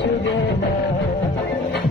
together.